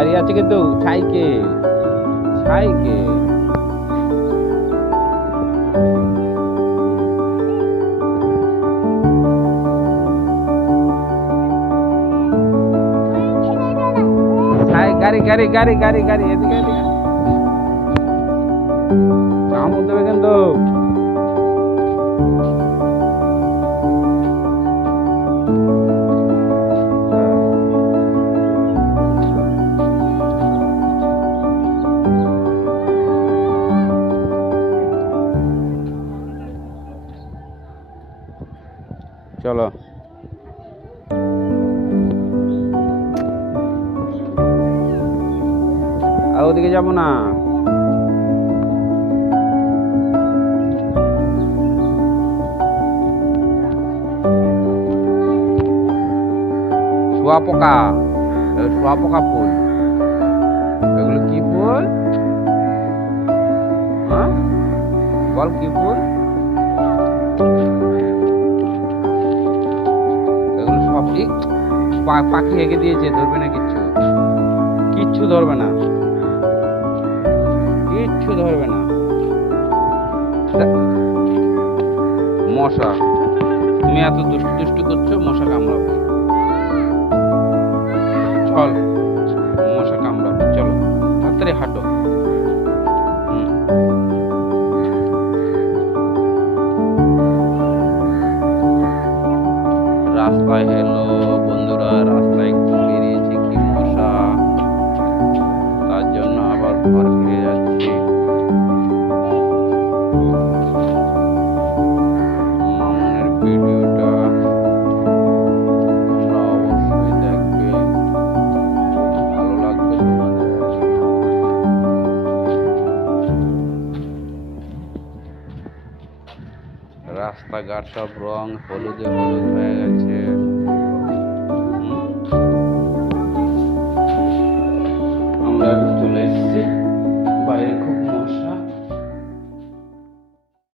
গাড়ি আছে কিন্তু সাইকেল সাইকেল গাড়ি গাড়ি গাড়ি গাড়ি গাড়ি এদিকে এদিকে কামড় দেবে কিন্তু চলো আর ওদিকে যাবো না শুয়াপোকা শুয়াপোকা ফুল এগুলো কি ফুল হ্যাঁ বল কি ফুল এগুলো সব ঠিক পাখি হেগে দিয়েছে ধরবে না কিচ্ছু কিচ্ছু ধরবে না কিচ্ছু ধরবে না মশা তুমি এত দুষ্টু দুষ্টু করছো মশা কামড়াবে চল মশা কামড়াবে চলো তাড়াতাড়ি হাঁটো রাস্তায় হেলো বন্ধুরা রাস্তায় একটু বেরিয়েছি কি মশা তার জন্য আবার ঘর ফিরে যাচ্ছি মামুনের ভিডিওটা তোমরা অবশ্যই দেখবে ভালো লাগবে তোমাদের রাস্তাঘাট সব রং হলুদে হলুদ হয়ে গেছে